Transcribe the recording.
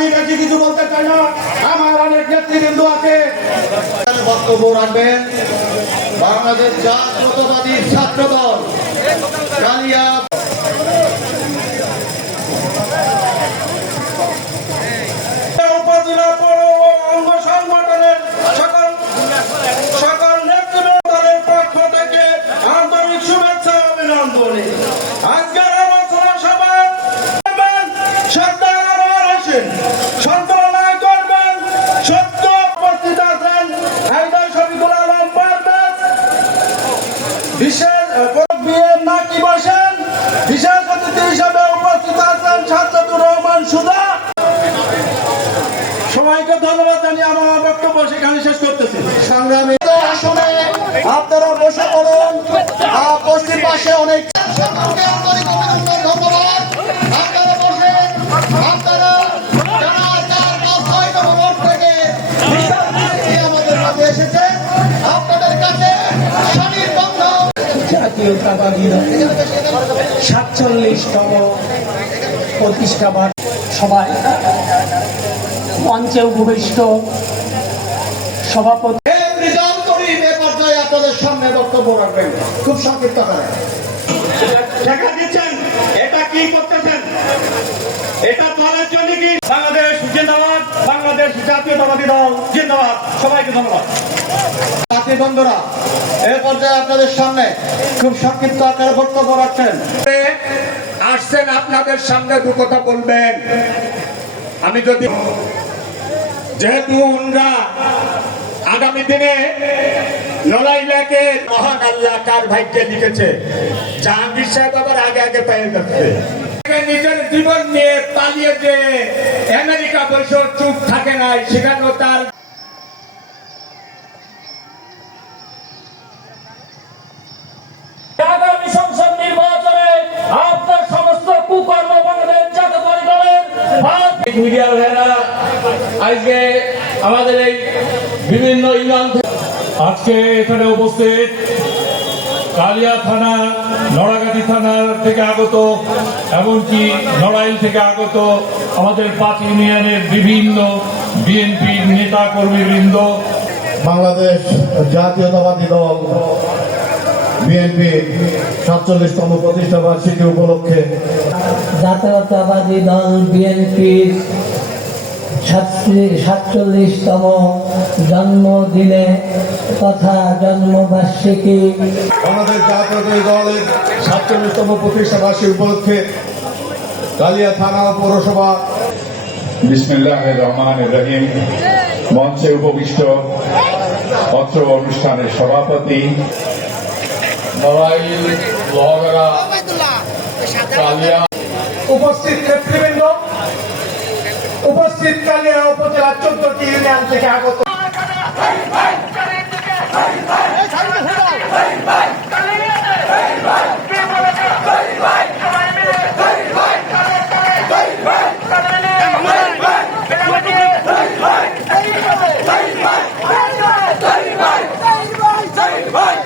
আমি বেশি কিছু বলতে চাই না, আমার অনেক নেতৃবৃন্দ আছে। বক্তব্য রাখবেন বাংলাদেশ জাতীয়তাবাদী ছাত্র দল কালিয়া উপজেলা পৌর অঙ্গ সংগঠনের সকল নেতৃবৃন্দের পক্ষ থেকে আন্তরিক শুভেচ্ছা অভিনন্দন। আজকের আলোচনা সভায় সঞ্চালনা করবেন সত্য উপস্থিত আছেন হায়দার শফিকুল আলম পারভেজ, বিশেষ নাকি বসেন, বিশেষ অতিথি হিসেবে উপস্থিত আছেন সাজ্জাদুর রহমান সুধা। সবাইকে ধন্যবাদ জানিয়ে আমার বক্তব্য সেখানে শেষ করতেছি। সংগ্রামী আসনে আপনারা বসে পড়ুন, পশ্চিম পাশে অনেক সকলকে আন্তরিক অভিনন্দন, ধন্যবাদ। আপনারা বসে, আপনারা যারা 4-5-6 নম্বর থেকে আমাদের কাছে এসেছে, আপনাদের কাছে স্বামীর বন্ধ জাতীয়তাবাদী 47তম প্রতিষ্ঠাবাদ সভায় মঞ্চে উপবিষ্ট সভাপতি পর্যায়ে আপনাদের সামনে বক্তব্য রাখবেন। খুব সংক্ষিপ্ত করে দেখা দিচ্ছেন। এটা কি করতেছেন? এটা দলের জন্য কি? বাংলাদেশ জিন্দাবাদ, বাংলাদেশ জাতীয়তাবাদী দল জিন্দাবাদ। সবাইকে ধন্যবাদ। সাথী বন্ধুরা, এ পর্যায়ে আপনাদের সামনে খুব সংক্ষিপ্ত আকারে বক্তব্য রাখছেন। আসছেন আপনাদের সামনে দু কথা বলবেন। আমি যদি যেহেতু উনরা আগামী দিনে লড়াইলাকে মহান আল্লাহ কার ভাগ্যে লিখেছে, জাহাঙ্গীর সাহেব আবার আগে আগে পেয়ে যাচ্ছে। নিজের জীবন নিয়ে পালিয়ে যে আমেরিকা বসে চুপ থাকে নাই, সেখানেও তার আগামী সংসদ নির্বাচনে আপনার সমস্ত কুকর্ম বাংলাদেশ জাতীয়তাবাদী দলের মিডিয়ার ভাইরা আজকে আমাদের এই বিভিন্ন ইউনিয়ন আজকে এখানে উপস্থিত কালিয়া থানা, নড়াগাতি থানার থেকে আগত, এমনকি নড়াইল থেকে আগত আমাদের 5 ইউনিয়নের বিভিন্ন বিএনপির নেতা কর্মীবৃন্দ, বাংলাদেশ জাতীয়তাবাদী দল বিএনপি 47তম প্রতিষ্ঠা বার্ষিকী উপলক্ষে জাতীয়তাবাদী দল বিএনপির 47তম জন্মদিনে তথা জন্মবার্ষিকী বাংলাদেশ জাতীয়তাবাদী দলের 47তম প্রতিষ্ঠা বার্ষিকী উপলক্ষে কালিয়া থানা ও পৌরসভা বিসমিল্লাহির রহমানির রহিম মঞ্চে উপবিষ্ট অত্র অনুষ্ঠানের সভাপতি নড়াইল, লোহাগাড়া, কালিয়া উপস্থিত নেতৃবৃন্দ, উপস্থিত কালিয়া উপজেলা 14টি ইউনিয়ন থেকে আগত